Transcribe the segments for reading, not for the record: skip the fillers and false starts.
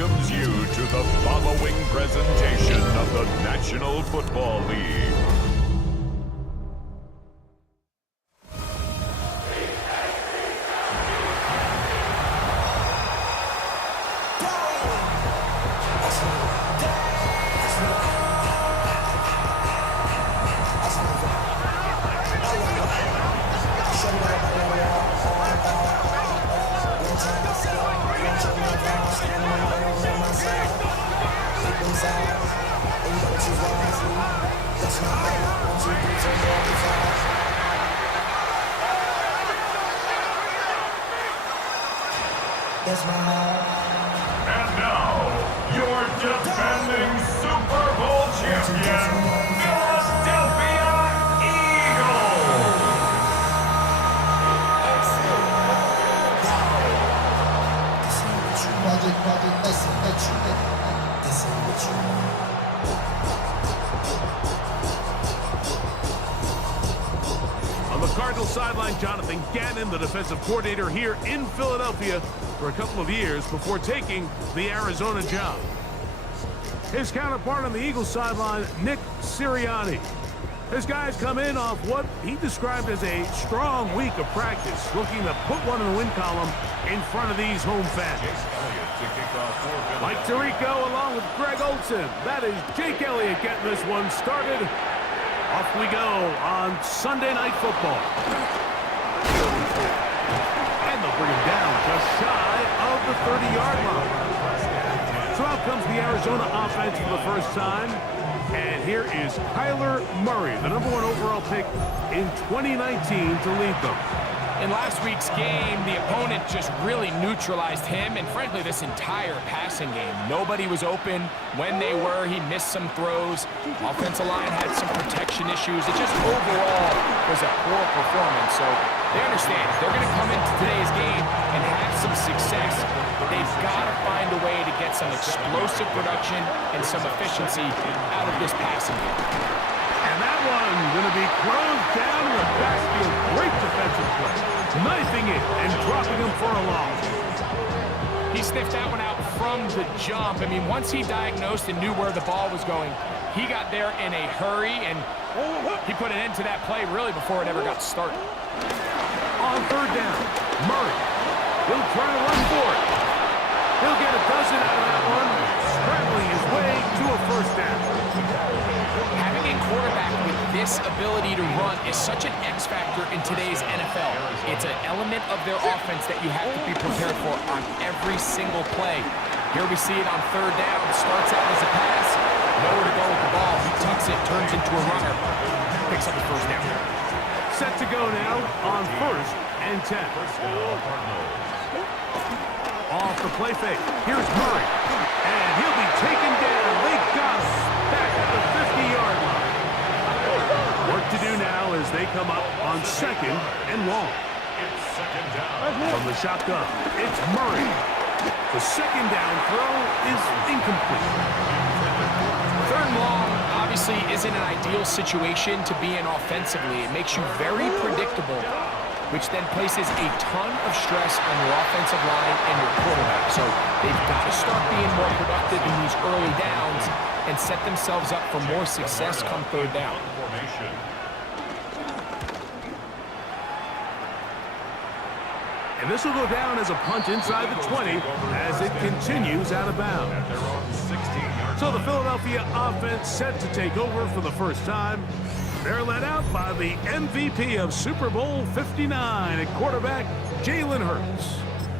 welcomes you to the following presentation of the National Football League. And now, your defending Super Bowl champion, Philadelphia Eagles! On the Cardinals sideline, Jonathan Gannon, the defensive coordinator here in Philadelphia for a couple of years before taking the Arizona job. His counterpart on the Eagles sideline, Nick Sirianni. His guys come in off what he described as a strong week of practice, looking to put one in the win column in front of these home fans. Mike Tirico along with Greg Olsen. That is Jake Elliott getting this one started. Off we go on Sunday Night Football. And they'll bring him down just shy of the 30-yard line. So out comes the Arizona offense for the first time. And here is Kyler Murray, the #1 overall pick in 2019 to lead them. In last week's game, the opponent just really neutralized him and, frankly, this entire passing game. Nobody was open. When they were, he missed some throws. Offensive line had some protection issues. It just overall was a poor performance. So they understand if they're going to come into today's game and have some success, they've got to find a way to get some explosive production and some efficiency out of this passing game. And that one going to be closed down in the backfield. Great defensive play. Knifing it and dropping him for a loss. He sniffed that one out from the jump. I mean, once he diagnosed and knew where the ball was going, he got there in a hurry, and he put an end to that play really before it ever got started. On third down, Murray. He'll try to run for it. He'll get a dozen out of that one, scrambling his way to a first down. Having a quarterback with this ability to run is such an X factor in today's NFL. It's an element of their offense that you have to be prepared for on every single play. Here we see it on third down. Starts out as a pass. Nowhere to go with the ball. He tucks it, turns into a runner. Picks up the first down. Set to go now on 1st and 10. Off the play fake. Here's Murray. And he'll be taken down. They got back at the 50-yard line. Work to do now as they come up on 2nd and long. From the shotgun, it's Murray. The 2nd down throw is incomplete. 3rd and long obviously isn't an ideal situation to be in offensively. It makes you very predictable, which then places a ton of stress on your offensive line and your quarterback. So they've got to start being more productive in these early downs and set themselves up for more success come 3rd down. And this will go down as a punt inside the 20 as it continues out of bounds. So the Philadelphia offense set to take over for the first time. They're led out by the MVP of Super Bowl 59 at quarterback, Jalen Hurts.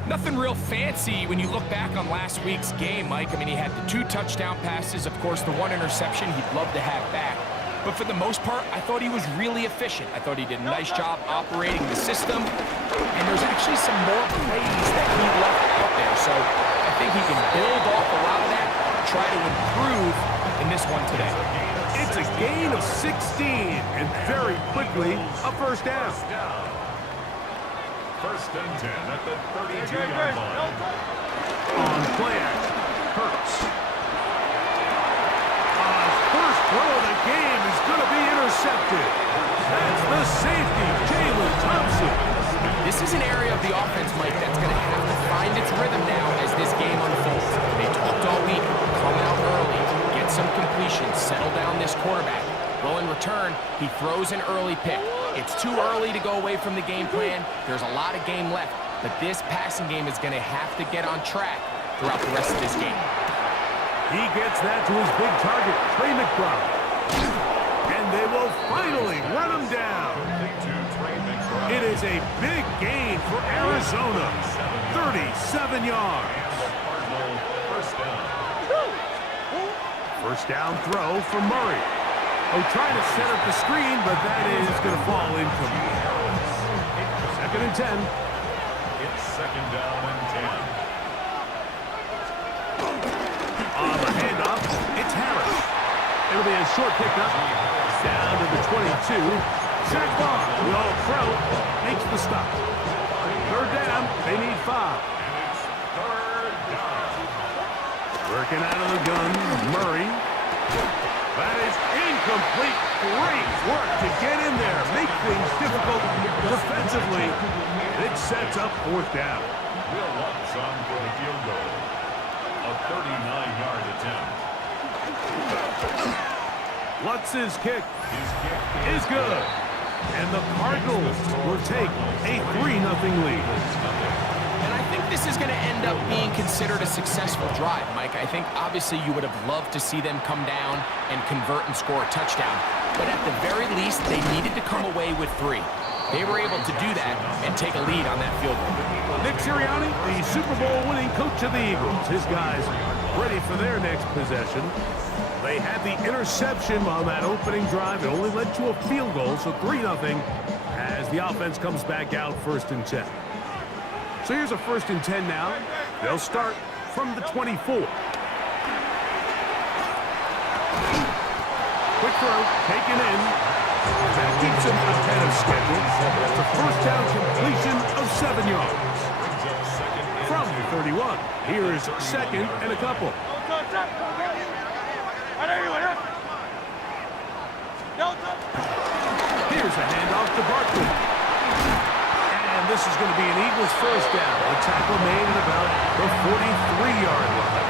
Nothing real fancy when you look back on last week's game, Mike. I mean, he had the 2 touchdown passes, of course, the 1 interception he'd love to have back. But for the most part, I thought he was really efficient. I thought he did a nice job operating the system. And there's actually some more plays that he left out there. So I think he can build off a lot of that, try to improve in this one today. It's a gain of 16, and very quickly, a first down. 1st and 10 at the 32-yard line. On play action, Hurts. First throw of the game is going to be intercepted. That's the safety, Jalen Thompson. This is an area of the offense, Mike, that's going to have to find its rhythm now as this game unfolds. They talk return, he throws an early pick. It's too early to go away from the game plan. There's a lot of game left, but this passing game is going to have to get on track throughout the rest of this game. He gets that to his big target, Trey McBride. And they will finally run him down. It is a big gain for Arizona. 37 yards. First down throw for Murray. Oh, trying to set up the screen, but that is going to fall incomplete. Second and 10. It's second down and 10. On the handoff, it's Harris. It'll be a short pickup. Down to the 22. Zach Bond, the all-pro, makes the stop. Third down, they need 5. And it's third down. Working out of the gun, Murray. That is incomplete. Great work to get in there. Make things difficult defensively. It sets up fourth down. Will Lutz on for the field goal. A 39-yard attempt. Lutz's kick is good. And the Cardinals will take a 3-0 lead. And I think this is going to end up being considered a successful drive, Mike. I think obviously you would have loved to see them come down and convert and score a touchdown. But at the very least, they needed to come away with 3. They were able to do that and take a lead on that field goal. Nick Sirianni, the Super Bowl winning coach of the Eagles. His guys ready for their next possession. They had the interception on that opening drive. It only led to a field goal, so 3-0 as the offense comes back out first and 10. So here's a first and 10 now. They'll start from the 24. Quick throw, taken in. That keeps him ahead of schedule. That's a first down completion of 7 yards. From the 31, here's second and a couple. Here's a handoff to Barkley. And this is going to be an Eagles first down. A tackle made at about the 43-yard line.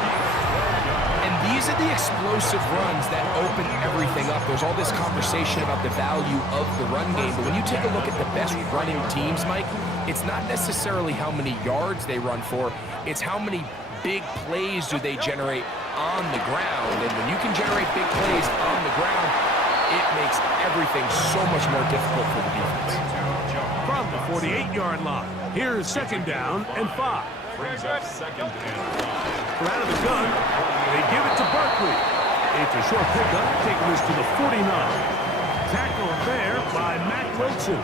And these are the explosive runs that open everything up. There's all this conversation about the value of the run game, but when you take a look at the best running teams, Mike, it's not necessarily how many yards they run for, it's how many big plays do they generate on the ground. And when you can generate big plays on the ground, it makes everything so much more difficult for the defense. From the 48-yard line, here's second down and 5. Brings up second and 5. From out of the gun, they give it to Barkley. It's a short pickup, taking this to the 49. Tackled there by Matt Wilson.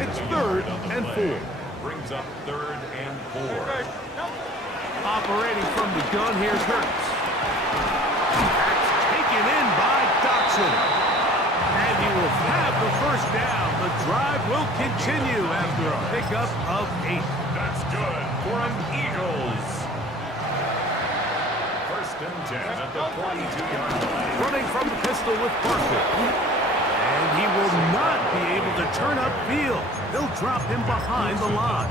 It's third and 4. Brings up third and 4. Operating from the gun, here's Hurts. That's taken in by Dotson. And he will have the first down. The drive will continue after a pickup of 8. That's good for an Eagles. First and 10 at the 42-yard line. Running from the pistol with Barkley. And he will not be able to turn upfield. They'll drop him behind the line.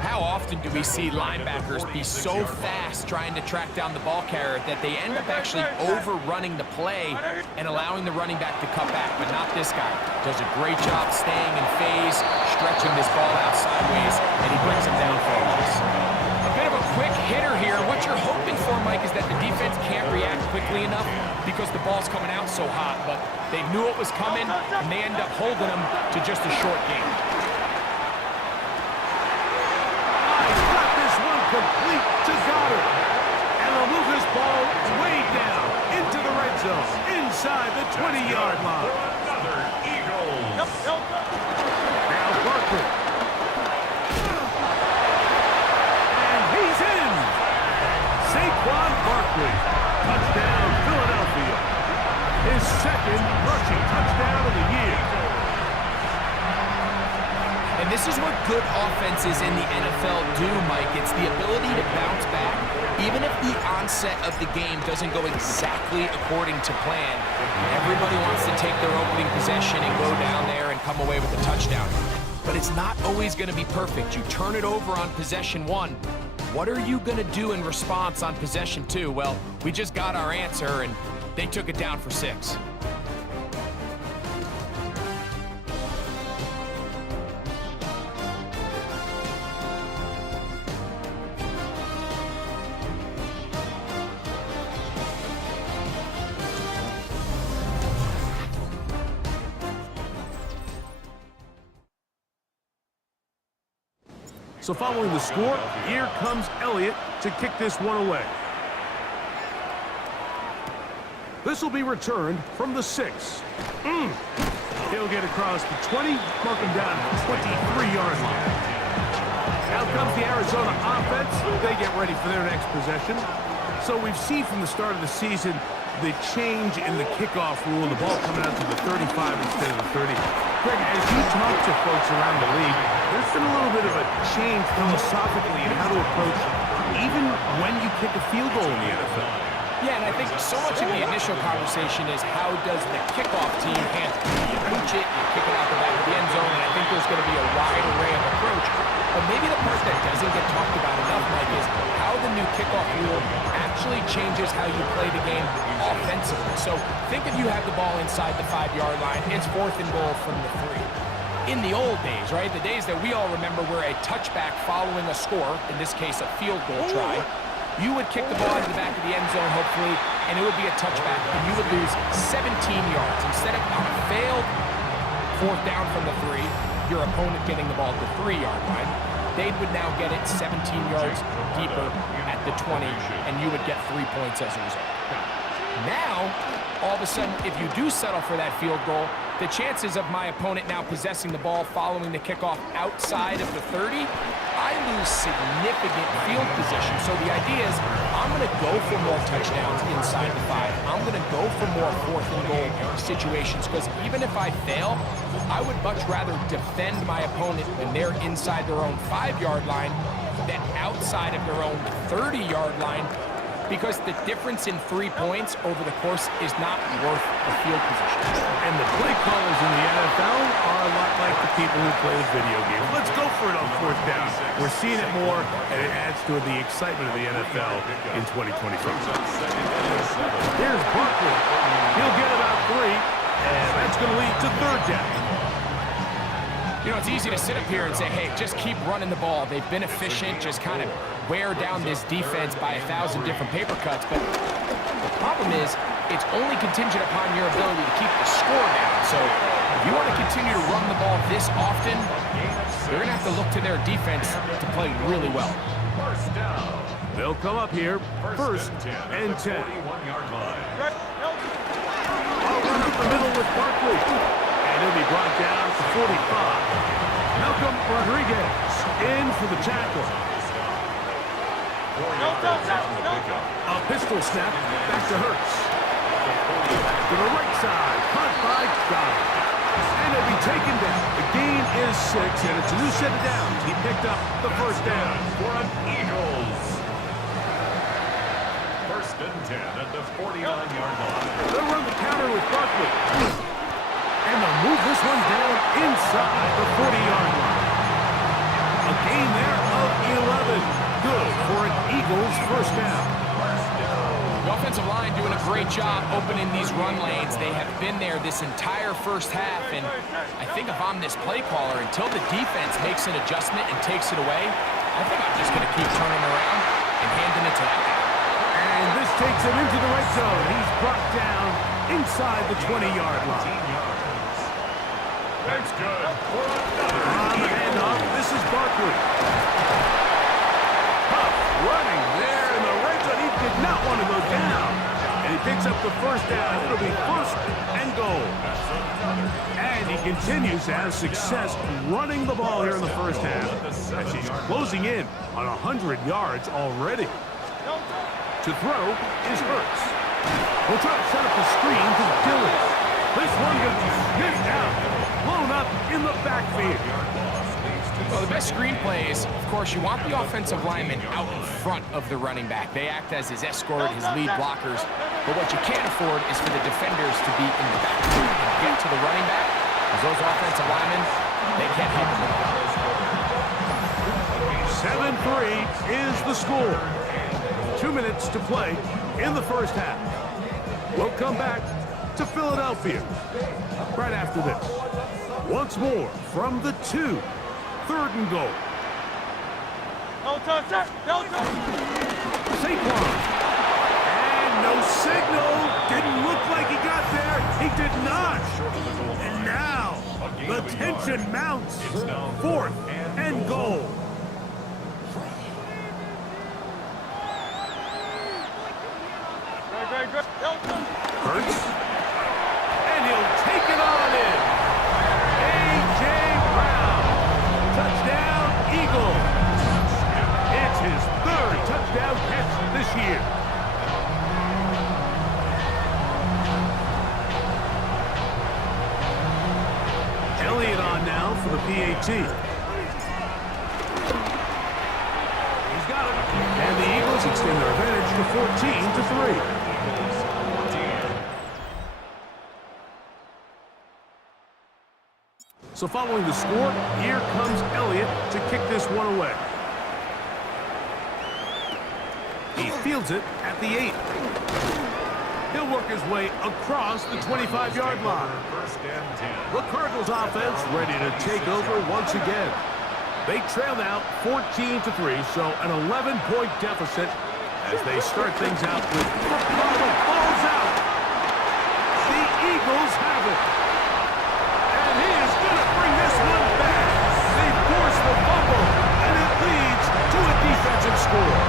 How often do we see linebackers be so fast trying to track down the ball carrier that they end up actually overrunning the play and allowing the running back to cut back? But not this guy. Does a great job staying in phase, stretching this ball out sideways, and he brings him down for a loss. A bit of a quick hitter here. What you're hoping for, Mike, is that the defense can't react quickly enough because the ball's coming out so hot. But they knew it was coming, and they end up holding him to just a short game. Complete to Goddard. And they'll move this ball way down into the red zone, inside the 20-yard line. Another Eagles. Now Barkley. And he's in. Saquon Barkley. Touchdown, Philadelphia. His second rushing touchdown of the year. And this is what good offenses in the NFL do, Mike. It's the ability to bounce back. Even if the onset of the game doesn't go exactly according to plan, everybody wants to take their opening possession and go down there and come away with a touchdown. But it's not always going to be perfect. You turn it over on possession 1. What are you going to do in response on possession 2? Well, we just got our answer, and they took it down for 6. So following the score, here comes Elliott to kick this one away. This will be returned from the 6. He'll get across the 20, mark him down at the 23-yard line. Out comes the Arizona offense. They get ready for their next possession. So we've seen from the start of the season the change in the kickoff rule, the ball coming out to the 35 instead of the 30. Greg, as you talk to folks around the league, there's been a little bit of a change philosophically in how to approach even when you kick a field goal in the NFL. Yeah, and I think so much of the initial conversation is how does the kickoff team handle it? You pooch it, you kick it out the back of the end zone, and I think there's going to be a wide array of approach. But maybe the part that doesn't get talked about enough, Mike, is how the new kickoff rule actually changes how you play the game offensively. So think if you have the ball inside the 5-yard line, it's 4th and goal from the 3. In the old days, right, the days that we all remember were a touchback following a score, in this case a field goal try, you would kick the ball into the back of the end zone, hopefully, and it would be a touchback, and you would lose 17 yards. Instead of on a failed 4th down from the 3, your opponent getting the ball at the 3-yard line, they would now get it 17 yards deeper at the 20, and you would get 3 points as a result. Now, all of a sudden, if you do settle for that field goal, the chances of my opponent now possessing the ball following the kickoff outside of the 30, I lose significant field position. So the idea is I'm going to go for more touchdowns inside the 5. I'm going to go for more 4th and goal situations because even if I fail, I would much rather defend my opponent when they're inside their own 5-yard line than outside of their own 30-yard line, because the difference in 3 points over the course is not worth the field position. And the play callers in the NFL are a lot like the people who play the video game. Let's go for it on 4th down. We're seeing it more, and it adds to the excitement of the NFL in 2023. Here's Barkley. He'll get about 3, and that's going to lead to 3rd down. You know, it's easy to sit up here and say, hey, just keep running the ball. They've been efficient, just kind of wear down this defense by 1,000 different paper cuts. But the problem is, it's only contingent upon your ability to keep the score down. So if you want to continue to run the ball this often, you're going to have to look to their defense to play really well. They'll come up here, 1st and 10. I'll run up the middle with Barkley. And he'll be brought down to 45. Malcolm Rodriguez in for the tackle. A pistol snap back to Hurts. To the right side, caught by Goddard. And he'll be taken down. The gain is 6, and it's a new set of downs. He picked up the 1st down. For an Eagles. 1st and 10 at the 49-yard line. They'll run the counter with Barkley. And they'll move this one down inside the 40-yard line. A gain there of 11. Good for an Eagles 1st down. The offensive line doing a great job opening these run lanes. They have been there this entire 1st half, and I think if I'm this play caller, until the defense makes an adjustment and takes it away, I think I'm just going to keep turning around and handing it to that guy. And this takes him into the red zone. He's brought down inside the 20-yard line. That's good for another. On the handoff, this is Barkley. Huff running there in the red zone. He did not want to go down. And he picks up the 1st down. It'll be 1st and goal. And he continues to have success running the ball here in the 1st half, as he's closing in on 100 yards already. To throw is Hurts. We'll try to set up the screen to Dillon. This one gets sniffed out, blown up in the backfield. Well, the best screenplay is, of course, you want the offensive lineman out in front of the running back. They act as his escort, his lead blockers. But what you can't afford is for the defenders to be in the backfield and get to the running back, because those offensive linemen, they can't help them. 7-3 is the score. 2 minutes to play in the 1st half. We'll come back to Philadelphia right after this. Once more from the 2, 3rd and goal. Saquon. And no signal. Didn't look like he got there. He did not. And now the tension mounts. 4th and goal. Hurts. And he'll take it on in. A.J. Brown. Touchdown, Eagles. It's his third touchdown catch this year. Elliott on now for the PAT. He's got it. And the Eagles extend their advantage to 14-3. So following the score, here comes Elliott to kick this one away. He fields it at the 8. He'll work his way across the 25-yard line. The Cardinals offense ready to take over once again. They trail now 14-3, so an 11-point deficit as they start things out with the ball's out. The Eagles have it. And he is going to bring this one back. They force the fumble, and it leads to a defensive score.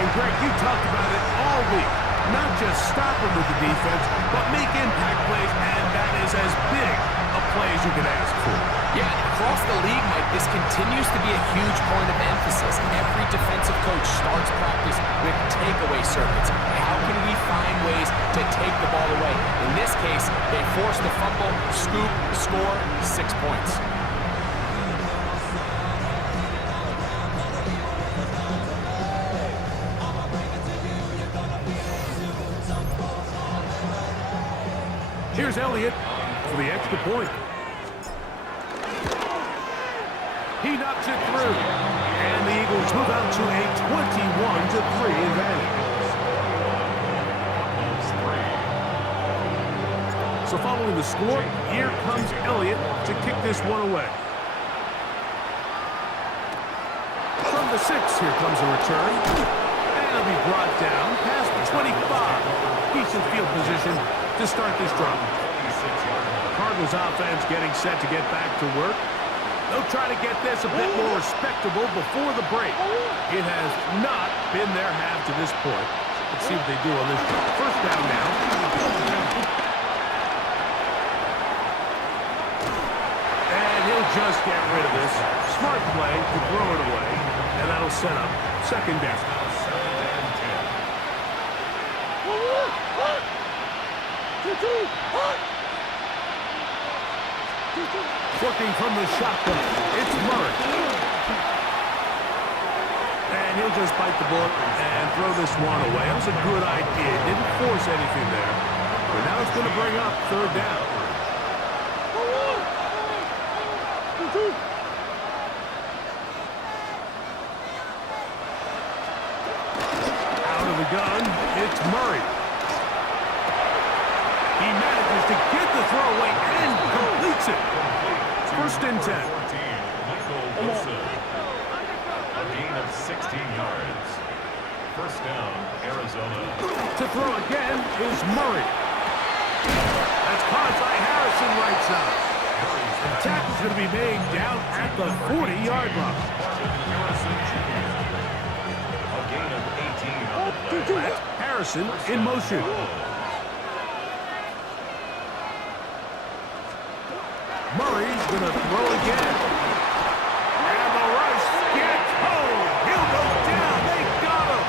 And Greg, you talked about it all week. Not just stop them with the defense, but make impact plays, and that is as big a play as you can ask for. Yeah, across the league, Mike, this continues to be a huge point of emphasis. Every defensive coach starts practice with takeaway circuits. How can we find ways to take the ball away? In this case, they force the fumble, scoop, score, 6 points. Here's Elliott for the extra point. He knocks it through. And the Eagles move out to a 21-3 advantage. So following the score, here comes Elliott to kick this one away. From the 6, here comes a return. And it'll be brought down past the 25. Decent field position to start this drive. The Cardinals offense getting set to get back to work. They'll try to get this a bit more respectable before the break. It has not been their half to this point. Let's see what they do on this drive. First down now. And he'll just get rid of this. Smart play to throw it away. And that'll set up second down. Working from the shotgun, it's Murray. And he'll just bite the bullet and throw this one away. That was a good idea. Didn't force anything there. But now it's going to bring up third down. Out of the gun, it's Murray. He manages to get the throw away and completes it. First and 10. A gain of 16 yards. First down, Arizona. To throw again is Murray. That's caught by Harrison right side. The tackle's going to be made down at the 40-yard line. A gain of 18 on the play. That's Harrison in motion. Murray's going to throw again. And the rush gets home. He'll go down. They got him.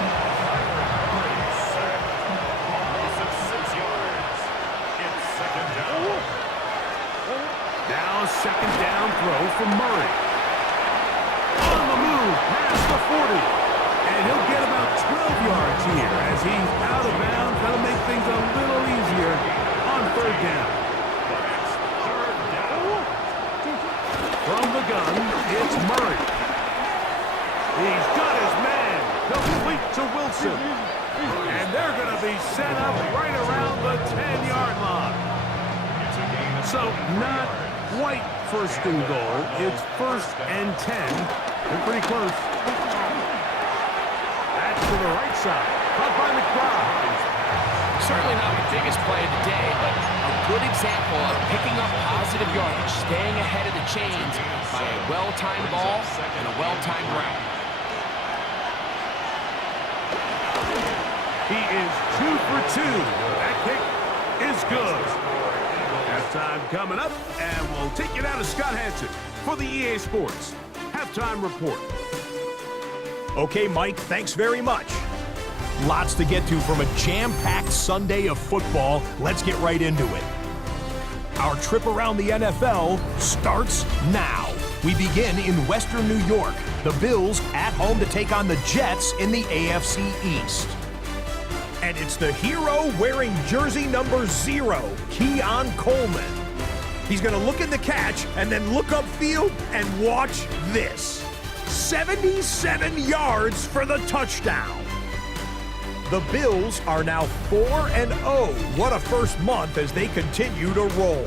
Loss of 6 yards. It's second down. Now a second down throw for Murray. On the move past the 40. And he'll get about 12 yards here as he's out of bounds. That'll make things a little easier on third down. From the gun, it's Murray. He's got his man. Complete to Wilson. And they're going to be set up right around the 10-yard line. So not quite first and goal. It's first and 10. They're pretty close. That's to the right side. Caught by McBride. Certainly not the biggest play of the day, but a good example of picking up positive yardage, staying ahead of the chains by a well-timed ball and a well-timed route. He is 2 for 2. That kick is good. Halftime coming up, and we'll take you down to Scott Hansen for the EA Sports Halftime Report. Okay, Mike, thanks very much. Lots to get to from a jam-packed Sunday of football. Let's get right into it. Our trip around the NFL starts now. We begin in Western New York. The Bills at home to take on the Jets in the AFC East. And it's the hero wearing jersey number 0, Keon Coleman. He's going to look in the catch and then look upfield and watch this. 77 yards for the touchdown. The Bills are now 4-0. What a first month as they continue to roll.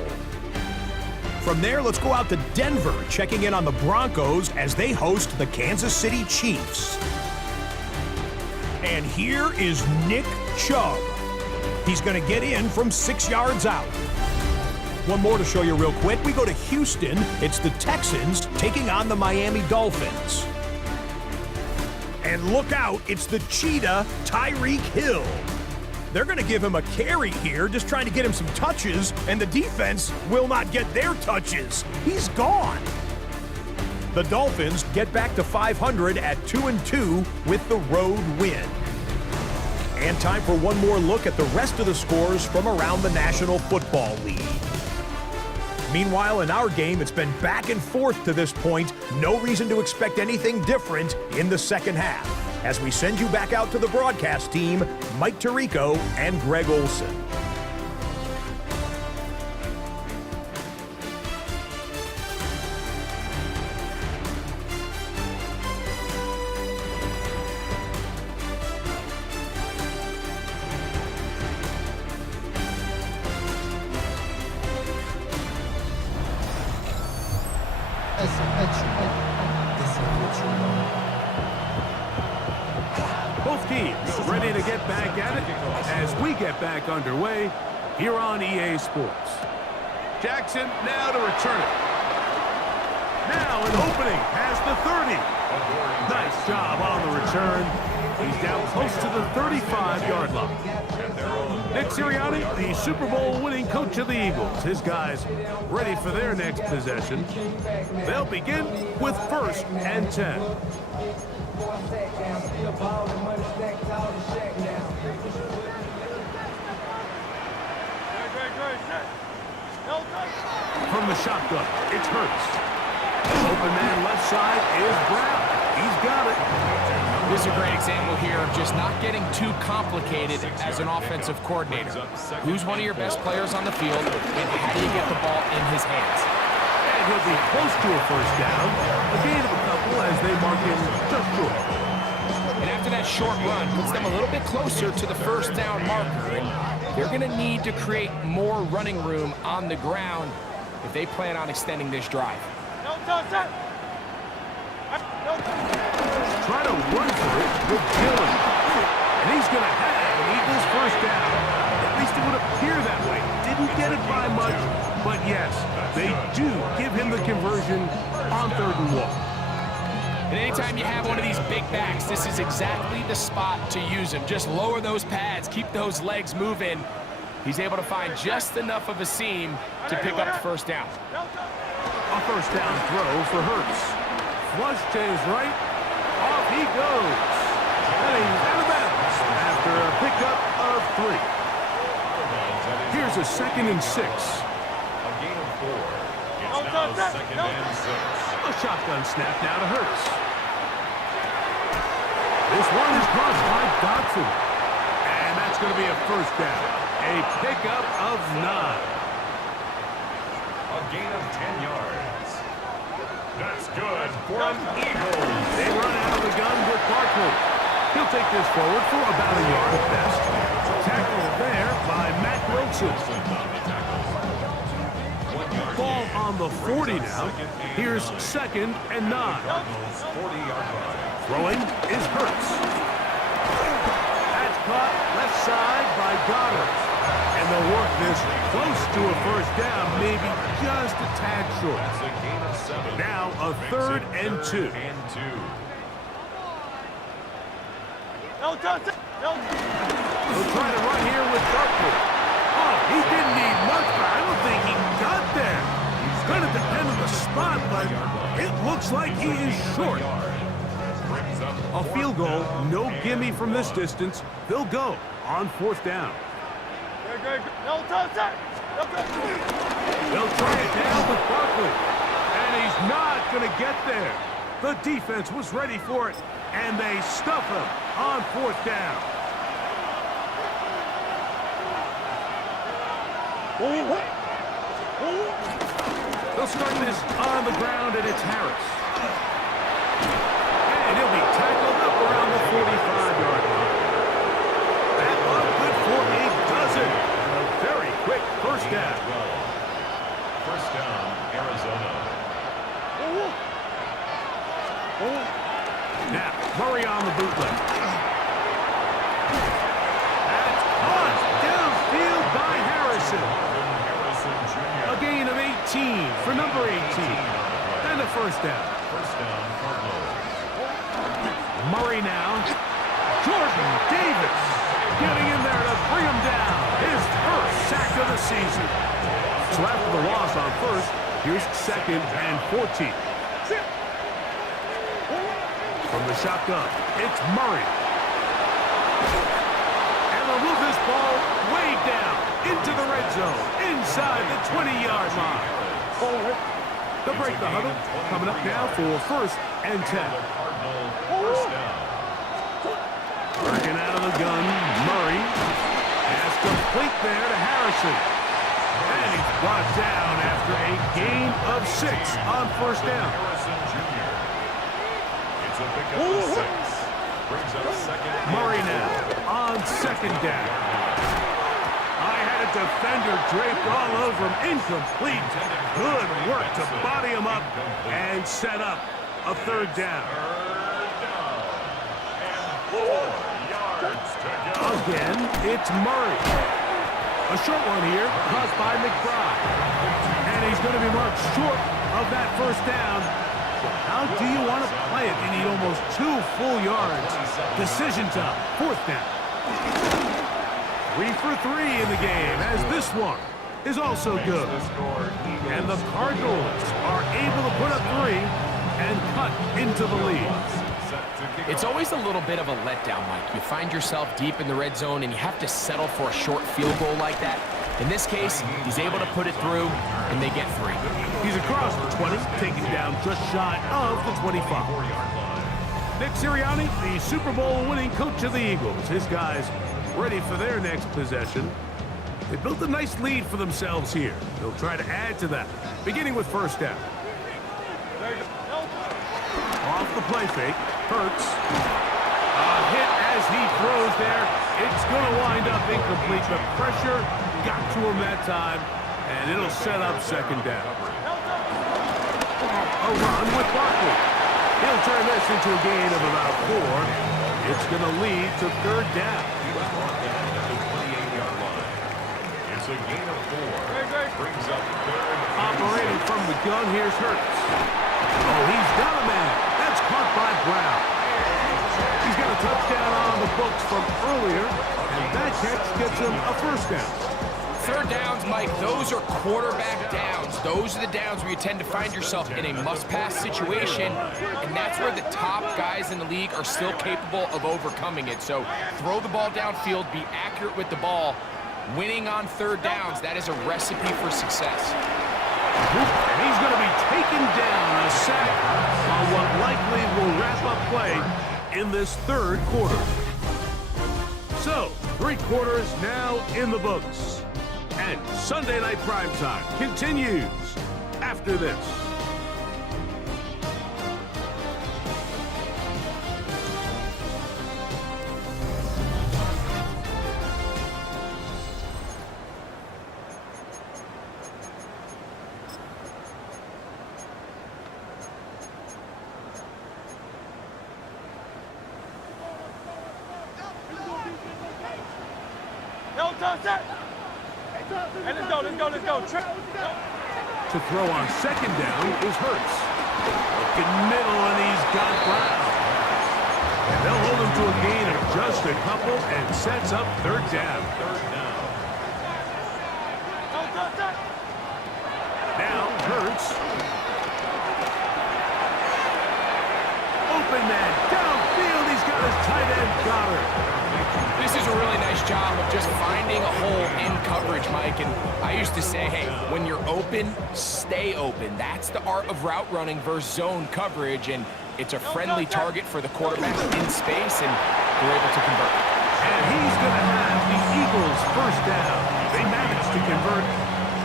From there, let's go out to Denver, checking in on the Broncos as they host the Kansas City Chiefs. And here is Nick Chubb. He's going to get in from 6 yards out. One more to show you real quick. We go to Houston. It's the Texans taking on the Miami Dolphins. And look out, it's the cheetah, Tyreek Hill. They're going to give him a carry here, just trying to get him some touches, and the defense will not get their touches. He's gone. The Dolphins get back to 500 at 2-2 with the road win. And time for one more look at the rest of the scores from around the National Football League. Meanwhile, in our game, it's been back and forth to this point. No reason to expect anything different in the second half. As we send you back out to the broadcast team, Mike Tirico and Greg Olson. Both teams ready to get back at it as we get back underway here on EA Sports. Jackson now to return it. Now an opening past the 30. Nice job on the return. He's down close to the 35-yard line. Nick Sirianni, the Super Bowl winning coach of the Eagles. His guys ready for their next possession. They'll begin with 1st and 10. From the shotgun, it's Hurts. Open man left side is Brown. He's got it. This is a great example here of just not getting too complicated as an offensive coordinator. Who's one of your best players on the field, and how do you get the ball in his hands? And he'll be close to a first down. A gain of a couple as they mark him just short. And after that short run, puts them a little bit closer to the first down marker. And they're going to need to create more running room on the ground if they plan on extending this drive. Try to run for it with Dillon. And he's going to have an Eagles first down. At least it would appear that way. Didn't get it by much, but yes, they do give him the conversion on 3rd and 1. And anytime you have one of these big backs, this is exactly the spot to use him. Just lower those pads, keep those legs moving. He's able to find just enough of a seam to pick up the first down. A first down throw for Hurts. Flush to his right. Off he goes. And he's out of bounds after a pickup of 3. Here's a 2nd and 6. A gain of 4. It's now 2nd and 6. A shotgun snap now to Hurts. This one is caught by Dotson. And that's going to be a first down. A pickup of 9. A gain of 10 yards. That's good for an Eagle. They run out of the gun with Barkley. He'll take this forward for about a yard at best. Tackled there by Matt Wilson. Ball on the 40 now. Here's 2nd and 9. Throwing is Hurts. That's caught left side by Goddard. And they'll work this close to a first down, maybe just a tad short. Now a 3rd and 2. He'll try to run here with Barkley. Oh, he didn't need much, but I don't think he got there. He's going to depend on the spot, but it looks like he is short. A field goal, no gimme from this distance. They'll go on 4th down. They'll try it down with Barkley, and he's not going to get there. The defense was ready for it, and they stuff him on 4th down. They'll start this on the ground, and it's Harris. And he'll be tackled up around the 45-yard line. That one good for a dozen. A very quick 1st down. 1st down, Arizona. Now, Murray on the bootleg. That's caught downfield by Harrison. A gain of 18 for number 18. And a 1st down. 1st down, Cardinals. Murray now. Jordan Davis getting in there to bring him down. His 1st sack of the season. So after the loss on 1st, here's 2nd and 14. From the shotgun, it's Murray. And they'll move this ball way down into the red zone, inside the 20-yard line. They'll break the huddle, coming up now for 1st and 10. Working out of the gun, Murray has complete there to Harrison. And he's brought down after a gain of 6 on 1st down. It's a pickup of 6. Brings up 2nd. Murray now on 2nd down. I had a defender draped all over him. Incomplete. Good work to body him up and set up a 3rd down. Again, it's Murray. A short one here, caused by McBride. And he's going to be marked short of that 1st down. How do you want to play it? You need almost 2 full yards. Decision time, 4th down. 3 for 3 in the game, as this one is also good. And the Cardinals are able to put up 3 and cut into the lead. It's always a little bit of a letdown, Mike. You find yourself deep in the red zone, and you have to settle for a short field goal like that. In this case, he's able to put it through, and they get 3. He's across the 20, taken down just shy of the 25. Nick Sirianni, the Super Bowl winning coach of the Eagles. His guys ready for their next possession. They built a nice lead for themselves here. They'll try to add to that, beginning with 1st down. Off the play fake, Hurts. A hit as he throws there. It's going to wind up incomplete. The pressure got to him that time, and it'll set up 2nd down. A run with Barkley. He'll turn this into a gain of about 4. It's going to lead to 3rd down. It's a gain of 4. Brings up 3rd. Operating from the gun, here's Hurts. Oh, he's got a man. That's caught by Brown. He's got a touchdown on the books from earlier, and that catch gets him a 1st down. 3rd downs, Mike, those are quarterback downs. Those are the downs where you tend to find yourself in a must-pass situation, and that's where the top guys in the league are still capable of overcoming it. So throw the ball downfield, be accurate with the ball. Winning on 3rd downs, that is a recipe for success. And he's going to be taken down, a sack on what likely will wrap up play in this 3rd quarter. So, 3 quarters now in the books. And Sunday Night Primetime continues after this. To throw on 2nd down is Hurts. Looking middle, and he's got Brown. And they'll hold him to a gain of Just a couple and sets up third down. Now Hurts. Open man downfield. He's got his tight end Goddard. This is a really nice job of just finding a hole in coverage, Mike. And I used to say, hey, when you're open, stay open. That's the art of route running versus zone coverage. And it's a friendly target for the quarterback in space, and they're able to convert. And he's going to have the Eagles first down. They managed to convert.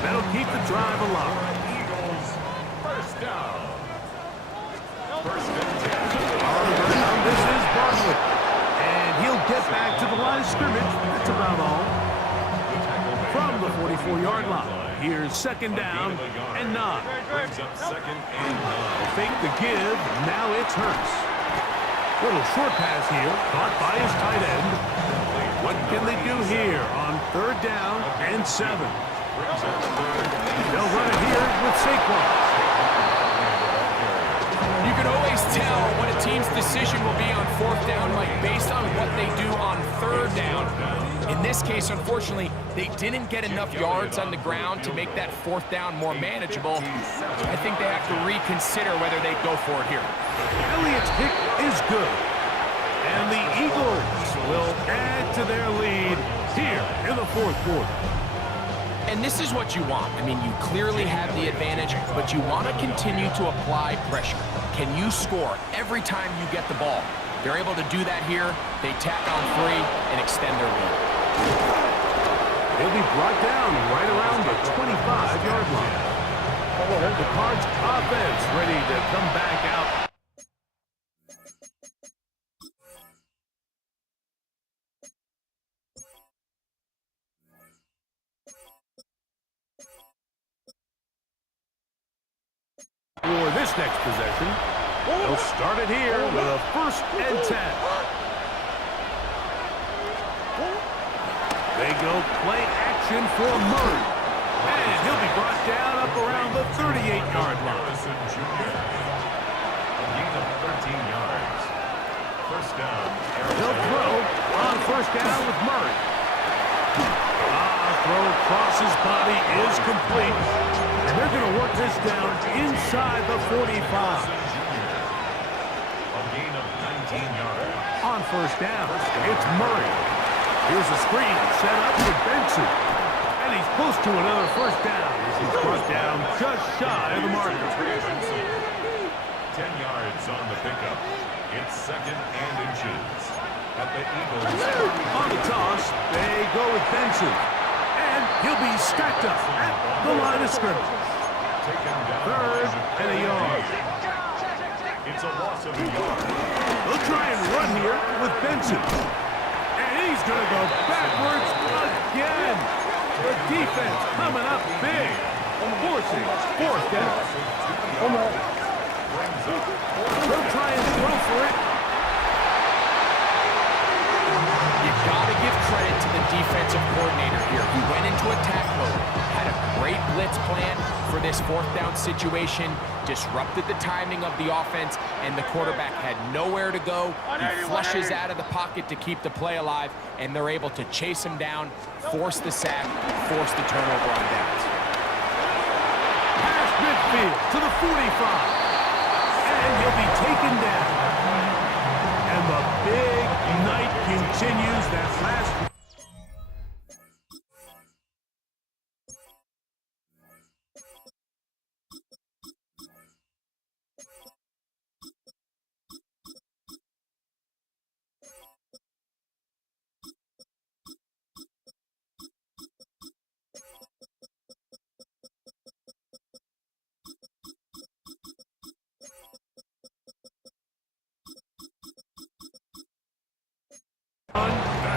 That'll keep the drive alive. Eagles first down. First and 10. On the ground, this is Barkley. And he'll get back to the line of scrimmage. That's about all. From the 44-yard line, here's second down and 9. Brings up second and 9. Fake the give. Now it's Hurts. Little short pass here, caught by his tight end. What can they do here on third down and 7? They'll run it here with Saquon. You can always tell what a team's decision will be on fourth down, Mike, based on what they do on third down. In this case, unfortunately, they didn't get enough yards on the ground to make that fourth down more manageable. I think they have to reconsider whether they go for it here. Elliott's kick is good. And the Eagles will add to their lead here in the fourth quarter. And this is what you want. I mean, you clearly have the advantage, but you want to continue to apply pressure. Can you score every time you get the ball? They're able to do that here. They tack on 3 and extend their lead. He'll be brought down right around the 25-yard line. The Cards offense ready to come back out. For this next possession, they'll start it here with a first and 10. They go play action for Murray. And he'll be brought down up around the 38-yard line. A gain of 13 yards. First down. He'll throw on first down with Murray. Throw across his body is complete. And they're going to work this down inside the 45. A gain of 19 yards. On first down, it's Murray. Here's a screen set up for Benson. And he's close to another first down. He's brought down just shy of the marker. 10 yards on the pickup. It's second and inches. At the Eagles. On the toss, they go with Benson. And he'll be stacked up at the line of scrimmage. Third and a yard. It's a loss of a yard. They'll try and run here with Benson. And he's going to go backwards again. The defense coming up big. Forcing fourth down. They'll try and throw for it. You gotta give credit to the defensive coordinator here. He went into attack mode, had a great blitz plan for this fourth down situation, disrupted the timing of the offense, and the quarterback had nowhere to go. He flushes out of the pocket to keep the play alive, and they're able to chase him down, force the sack, force the turnover on downs. Past midfield to the 45. And he'll be taken down. And the big night continues. That last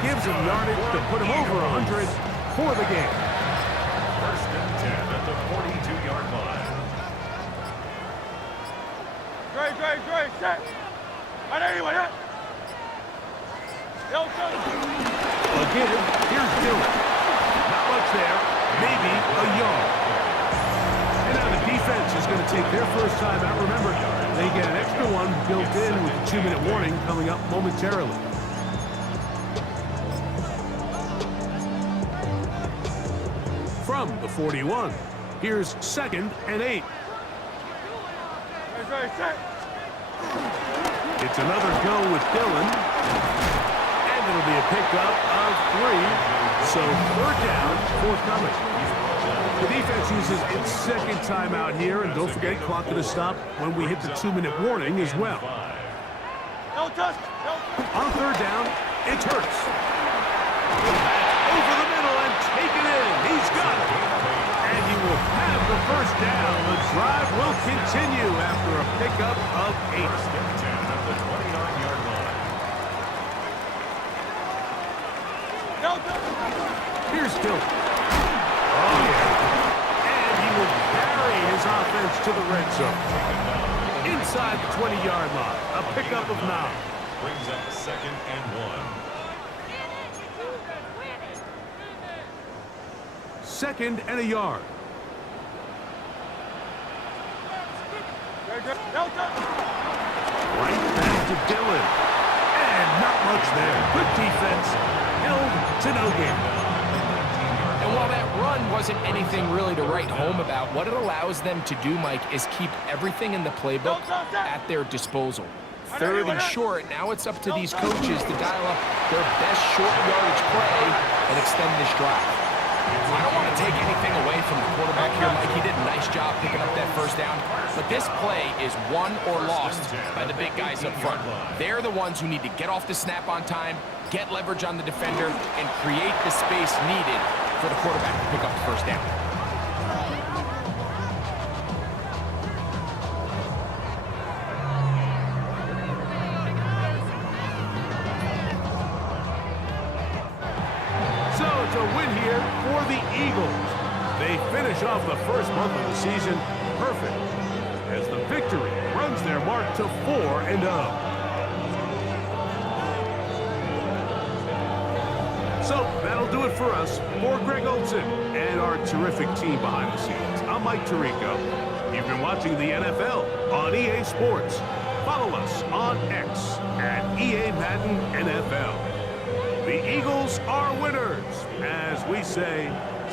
gives him yardage to put him over 100 for the game. First and 10 at the 42-yard line. Great, set. Anyway, Again, here's Dillon. Not much there, maybe a yard. And now the defense is going to take their first time out. Remember, they get an extra one built in with a 2-minute warning coming up momentarily. from the 41. Here's 2nd and 8. Ready, set. It's another go with Dillon. And it'll be a pickup of 3. So 3rd down, forthcoming. The defense uses its 2nd timeout here. And don't forget, clock to stop when we hit the 2-minute warning as well. No touch. No. On 3rd down, it's Hurts. Over the middle and taken in. He's got it. And he will have the 1st down. The drive will continue after a pickup of 8. At the 29-yard line. No touch. Here's Dillon. Oh, yeah. And he will carry his offense to the red zone. Inside the 20-yard line. A pickup of 9. Brings up 2nd and 1. 2nd and a yard. No touch. Right back to Dillon. And not much there. Good defense. Held to no gain. And while that run wasn't anything really to write home about, what it allows them to do, Mike, is keep everything in the playbook at their disposal. 3rd and short, now it's up to these coaches to dial up their best short yardage play and extend this drive. I don't want to take anything away from the quarterback here, Mike. He did a nice job picking up that 1st down. But this play is won or lost by the big guys up front. They're the ones who need to get off the snap on time, get leverage on the defender, and create the space needed for the quarterback to pick up the 1st down. So it's a win here for the Eagles. They finish off the 1st month of the season perfect as the victory runs their mark to 4-0. So that'll do it for us. For Greg Olson and our terrific team behind the scenes, I'm Mike Tirico. You've been watching the NFL on EA Sports. Follow us on X at EA Madden NFL. The Eagles are winners, as we say,